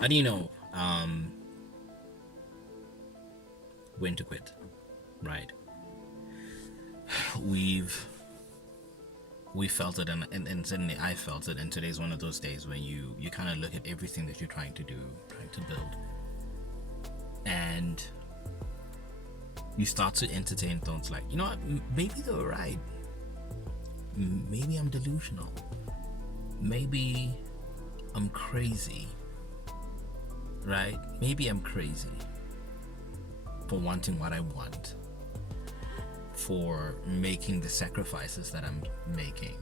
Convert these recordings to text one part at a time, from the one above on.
How do you know when to quit? Right. We've we felt it, and certainly I felt it. And today's one of those days when you kind of look at everything that you're trying to do, trying to build, and you start to entertain thoughts like, you know what, maybe they were right. Maybe I'm delusional. Maybe I'm crazy. Right? Maybe I'm crazy for wanting what I want, for making the sacrifices that I'm making,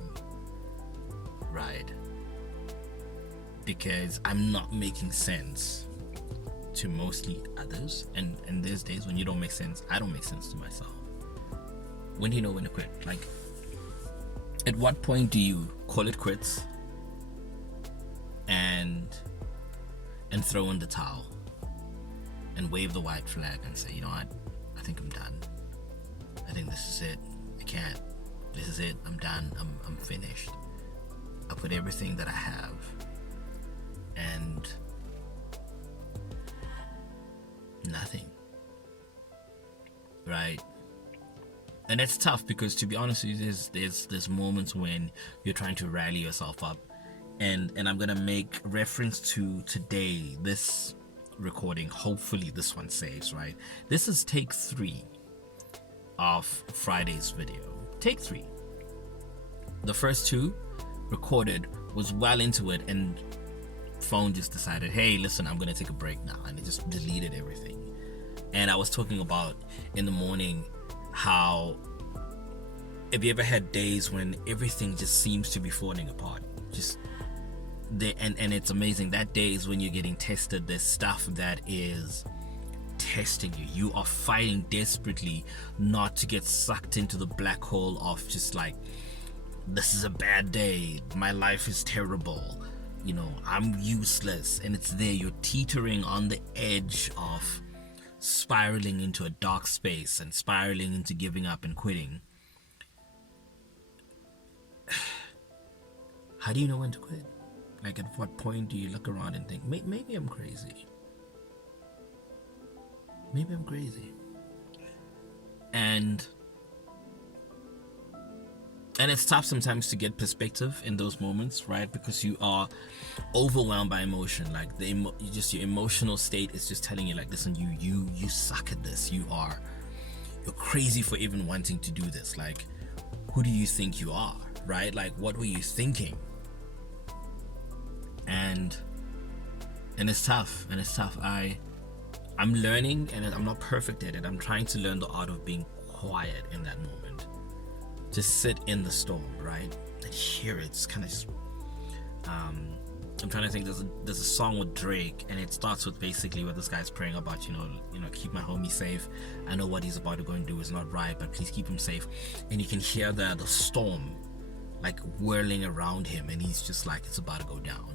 right? Because I'm not making sense to mostly others, and there's days when you don't make sense. I don't make sense to myself. When do you know when to quit? Like, at what point do you call it quits and throw in the towel and wave the white flag and say, you know what, I think I'm done. I think this is it. I can't. This is it. I'm done. I'm finished. I put everything that I have, and nothing. Right? And it's tough because, to be honest with you, there's moments when you're trying to rally yourself up, and I'm gonna make reference to today, this recording. Hopefully this one saves, right? This is take 3 of Friday's video. Take 3. The first 2 recorded was well into it, and phone just decided, hey, listen, I'm gonna take a break now, and it just deleted everything. And I was talking about in the morning how, have you ever had days when everything just seems to be falling apart? Just and it's amazing. That day is when you're getting tested. There's stuff that is testing you. You are fighting desperately not to get sucked into the black hole of just like, this is a bad day, my life is terrible, you know, I'm useless. And it's there, you're teetering on the edge of spiraling into a dark space and spiraling into giving up and quitting. How do you know when to quit? Like, at what point do you look around and think, maybe I'm crazy? Maybe I'm crazy. And it's tough sometimes to get perspective in those moments, right? Because you are overwhelmed by emotion. Like, your emotional state is just telling you, like, listen, you suck at this. You're crazy for even wanting to do this. Like, who do you think you are, right? Like, what were you thinking? And it's tough. I'm learning, and I'm not perfect at it. I'm trying to learn the art of being quiet in that moment. Just sit in the storm, right? And hear it. It's kind of just, I'm trying to think. There's a song with Drake, and it starts with basically what this guy's praying about. You know, keep my homie safe. I know what he's about to go and do is not right, but please keep him safe. And you can hear the storm, like, whirling around him, and he's just like, it's about to go down.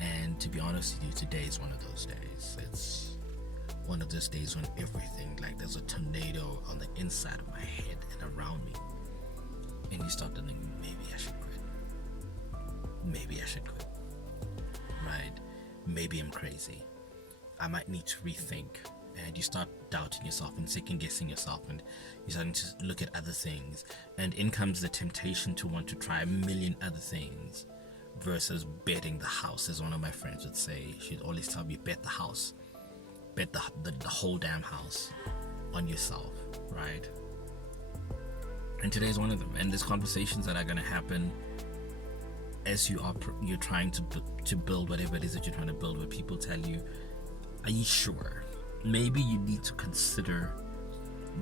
And to be honest with you, today is one of those days. It's one of those days when everything, like, there's a tornado on the inside of my head and around me. And you start thinking, maybe I should quit. Maybe I should quit. Right? Maybe I'm crazy. I might need to rethink. And you start doubting yourself and second guessing yourself, and you're starting to look at other things. And in comes the temptation to want to try a million other things versus betting the house, as one of my friends would say. She'd always tell me, bet the house. Bet the whole damn house on yourself, right? And today's one of them. And there's conversations that are going to happen as you're trying to build whatever it is that you're trying to build, where people tell you, are you sure? Maybe you need to consider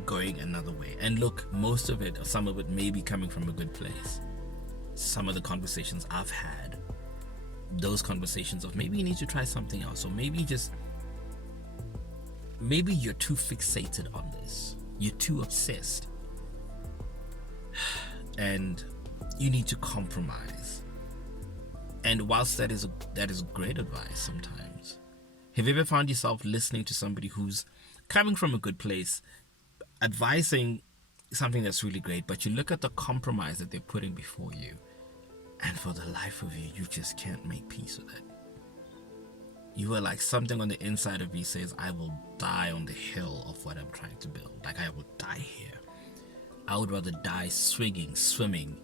going another way. And look, most of it, or some of it, may be coming from a good place. Some of the conversations I've had, those conversations of, maybe you need to try something else, or maybe you're too fixated on this, you're too obsessed, and you need to compromise. And whilst that is great advice sometimes, have you ever found yourself listening to somebody who's coming from a good place, advising something that's really great, but you look at the compromise that they're putting before you, and for the life of you, you just can't make peace with it? You were like, something on the inside of me says, I will die on the hill of what I'm trying to build. Like, I will die here. I would rather die swinging, swimming,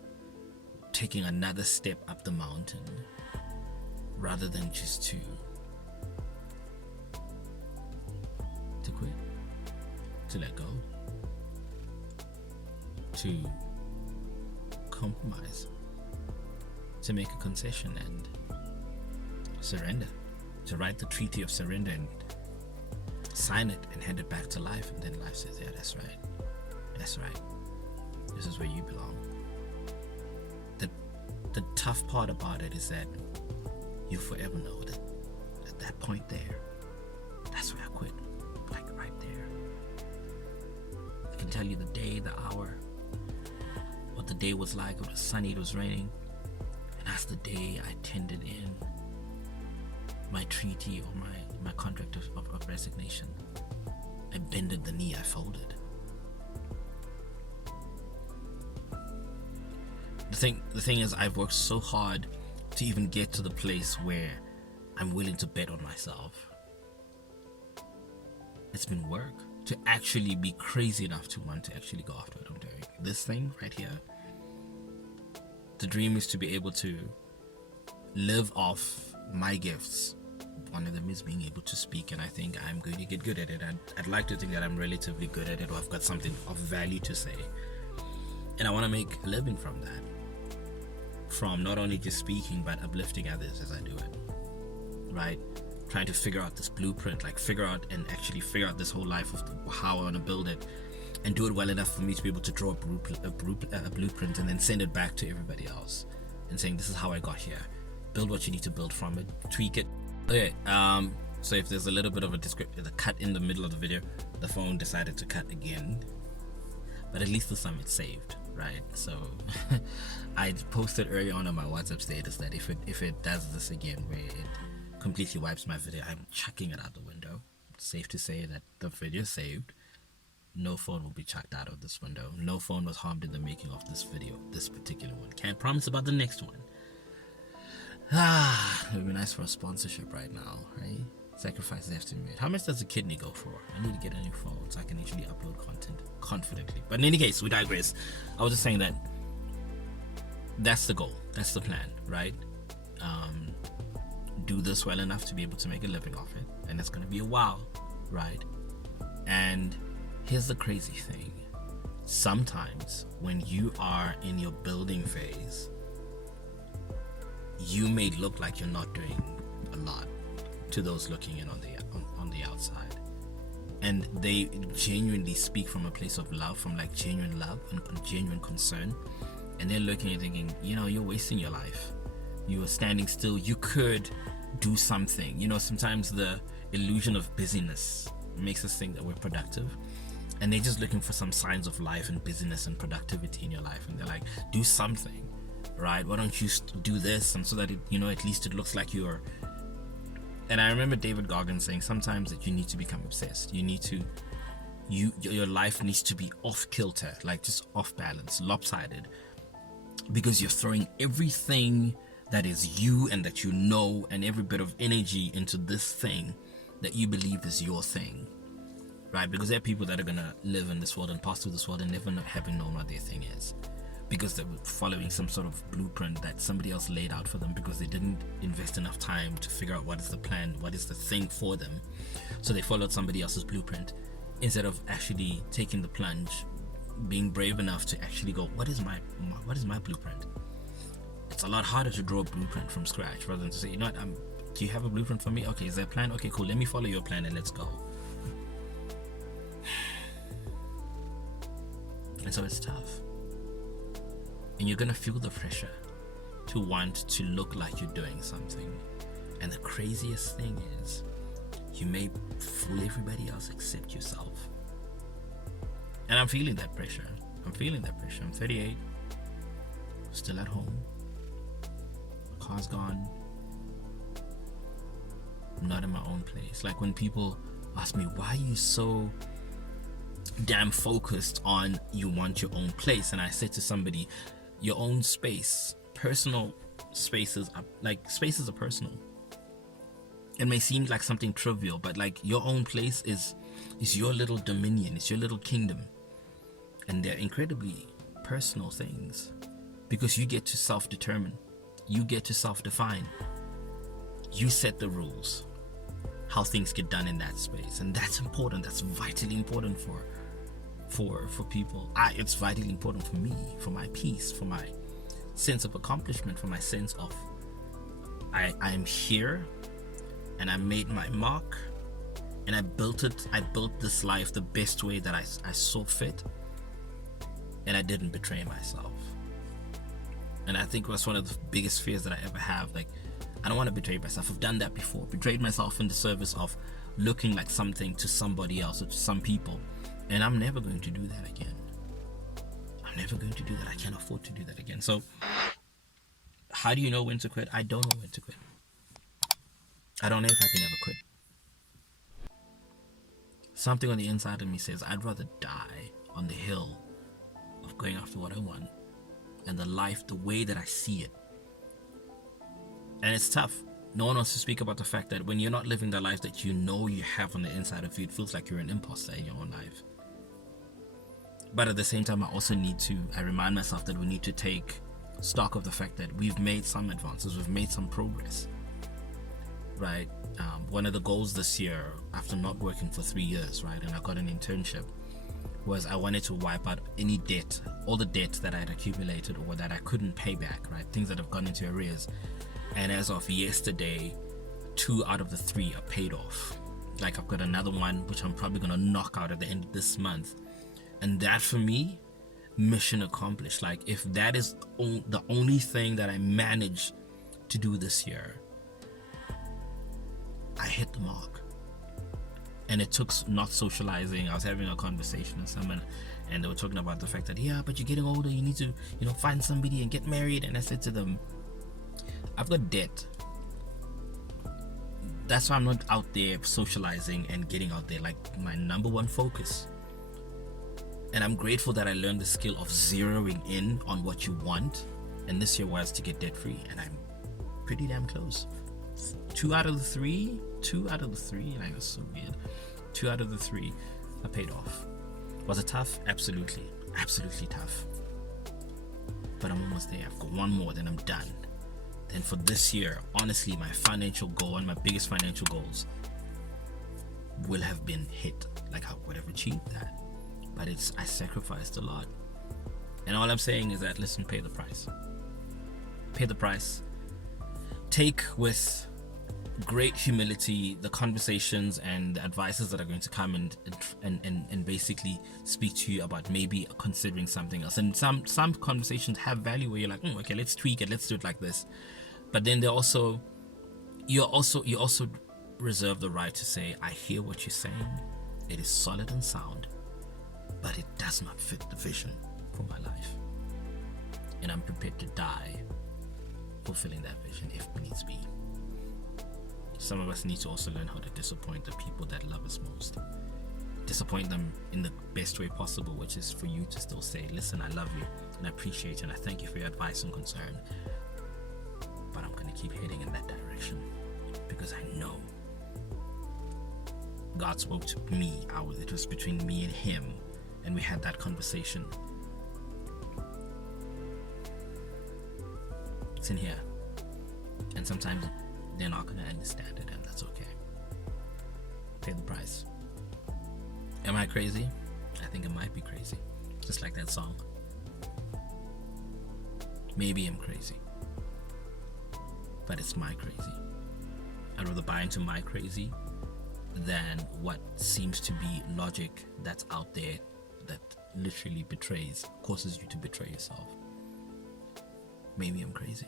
taking another step up the mountain, rather than just to quit, to let go, to compromise, to make a concession and surrender, to write the treaty of surrender and sign it and hand it back to life. And then life says, yeah, that's right, this is where you belong. The tough part about it is that you forever know that at that point there, that's where I quit. Like right there. I can tell you the day, the hour, what the day was like. It was sunny, it was raining, and that's the day I tendered in my treaty or my contract of resignation. I bended the knee, I folded. The thing is, I've worked so hard to even get to the place where I'm willing to bet on myself. It's been work to actually be crazy enough to want to actually go after what I'm doing. This thing right here, the dream is to be able to live off my gifts. One of them is being able to speak, and I think I'm going to get good at it. I'd like to think that I'm relatively good at it, or I've got something of value to say, and I want to make a living from that, from not only just speaking but uplifting others as I do it, right? Trying to figure out this blueprint, like figure out this whole life of how I want to build it, and do it well enough for me to be able to draw a blueprint and then send it back to everybody else and saying, this is how I got here. Build what you need to build from it, tweak it. Okay, so if there's a little bit of a cut in the middle of the video, the phone decided to cut again, but at least this time it's saved, right? So I posted earlier on my WhatsApp status that if it does this again, where it completely wipes my video, I'm chucking it out the window. It's safe to say that the video is saved. No phone will be chucked out of this window. No phone was harmed in the making of this video, this particular one. Can't promise about the next one. It would be nice for a sponsorship right now, right? Sacrifices have to be made. How much does a kidney go for? I need to get a new phone so I can actually upload content confidently. But in any case, we digress. I was just saying that that's the goal. That's the plan, right? Do this well enough to be able to make a living off it. And it's going to be a while, right? And here's the crazy thing. Sometimes when you are in your building phase, you may look like you're not doing a lot to those looking in on the outside, and they genuinely speak from a place of love, from like genuine love and genuine concern, and they're looking and thinking, you're wasting your life, you are standing still, you could do something. Sometimes the illusion of busyness makes us think that we're productive, and they're just looking for some signs of life and busyness and productivity in your life, and they're like, do something, right? Why don't you do this? And so that it, at least it looks like you're. And I remember David Goggins saying sometimes that you need to become obsessed. You need to, your life needs to be off kilter, like just off balance, lopsided, because you're throwing everything that is you and that and every bit of energy into this thing that you believe is your thing, right? Because there are people that are gonna live in this world and pass through this world and never having known what their thing is, because they were following some sort of blueprint that somebody else laid out for them, because they didn't invest enough time to figure out what is the plan, what is the thing for them. So they followed somebody else's blueprint instead of actually taking the plunge, being brave enough to actually go, what is my blueprint? It's a lot harder to draw a blueprint from scratch rather than to say, do you have a blueprint for me? Okay, is there a plan? Okay, cool, let me follow your plan and let's go. And so it's tough. And you're gonna feel the pressure to want to look like you're doing something. And the craziest thing is, you may fool everybody else except yourself. And I'm feeling that pressure. I'm 38, still at home. My car's gone. I'm not in my own place. Like when people ask me, why are you so damn focused on you want your own place? And I said to somebody, your own space, personal spaces are personal. It may seem like something trivial, but like your own place is your little dominion, it's your little kingdom. And they're incredibly personal things because you get to self-determine, you get to self-define, you set the rules, how things get done in that space. And that's important. That's vitally important for people. It's vitally important for me, for my peace, for my sense of accomplishment, for my sense of I'm here and I made my mark and I built this life the best way that I saw fit, and I didn't betray myself. And I think that's one of the biggest fears that I ever have. Like, I don't want to betray myself. I've done that before, betrayed myself in the service of looking like something to somebody else or to some people, and I'm never going to do that again. I'm never going to do that. I can't afford to do that again. So how do you know when to quit? I don't know when to quit. I don't know if I can ever quit. Something on the inside of me says I'd rather die on the hill of going after what I want and the life the way that I see it. And it's tough. No one wants to speak about the fact that when you're not living the life that you know you have on the inside of you, it feels like you're an imposter in your own life. But at the same time, I remind myself that we need to take stock of the fact that we've made some advances, we've made some progress, right? One of the goals this year, after not working for 3 years, right, and I got an internship, was I wanted to wipe out any debt, all the debt that I had accumulated or that I couldn't pay back, right? Things that have gone into arrears. And as of yesterday, 2 out of the 3 are paid off. Like, I've got another one which I'm probably gonna knock out at the end of this month. And that, for me, mission accomplished. Like, if that is the only thing that I managed to do this year, I hit the mark. And it took not socializing. I was having a conversation with someone and they were talking about the fact that, yeah, but you're getting older, you need to, find somebody and get married. And I said to them, I've got debt. That's why I'm not out there socializing and getting out there. Like, my number one focus. And I'm grateful that I learned the skill of zeroing in on what you want. And this year was to get debt free. And I'm pretty damn close. 2 out of the 3, and I was so weird. 2 out of the 3 are paid off. Was it tough? Absolutely tough. But I'm almost there. I've got one more, then I'm done. Then for this year, honestly, my financial goal, one of my biggest financial goals, will have been hit. Like, I would have achieved that. But I sacrificed a lot. And all I'm saying is that, listen, pay the price. Pay the price. Take with great humility the conversations and the advices that are going to come and basically speak to you about maybe considering something else. And some conversations have value where you're like, okay, let's tweak it, let's do it like this. But then you also reserve the right to say, I hear what you're saying, it is solid and sound, but it does not fit the vision for my life, and I'm prepared to die fulfilling that vision if needs be. Some of us need to also learn how to disappoint the people that love us most. Disappoint them in the best way possible, which is for you to still say, listen, I love you and I appreciate you and I thank you for your advice and concern, but I'm going to keep heading in that direction because I know God spoke to me. It was between me and him, and we had that conversation. It's in here, and sometimes they're not going to understand it, and that's okay. Pay the price. Am I crazy? I think I might be crazy, just like that song. Maybe I'm crazy, but it's my crazy. I'd rather buy into my crazy than what seems to be logic that's out there that literally causes you to betray yourself. Maybe I'm crazy.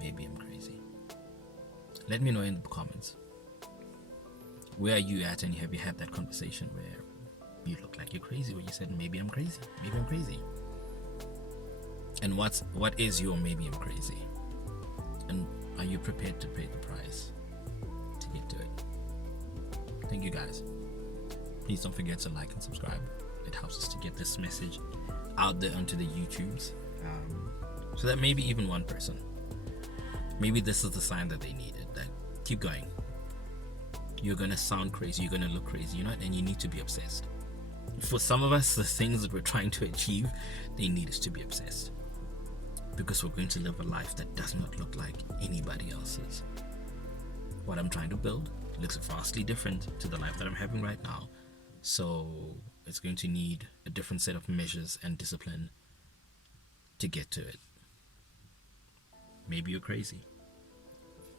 Maybe I'm crazy. Let me know in the comments. Where are you at, and have you had that conversation where you look like you're crazy, where you said, maybe I'm crazy, maybe I'm crazy? And what is your maybe I'm crazy? And are you prepared to pay the price to get to it? Thank you guys. Please don't forget to like and subscribe. It helps us to get this message out there onto the YouTubes, so that maybe even one person Maybe this is the sign that they needed. That keep going. You're gonna sound crazy. You're gonna look crazy. You know, and you need to be obsessed. For some of us, the things that we're trying to achieve, they need us to be obsessed, because we're going to live a life that does not look like anybody else's. What I'm trying to build looks vastly different to the life that I'm having right now. So it's going to need a different set of measures and discipline to get to it. Maybe you're crazy,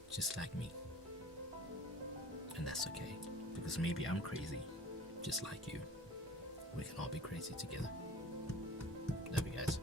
just like me. And that's okay, because maybe I'm crazy, just like you. We can all be crazy together. Love you guys.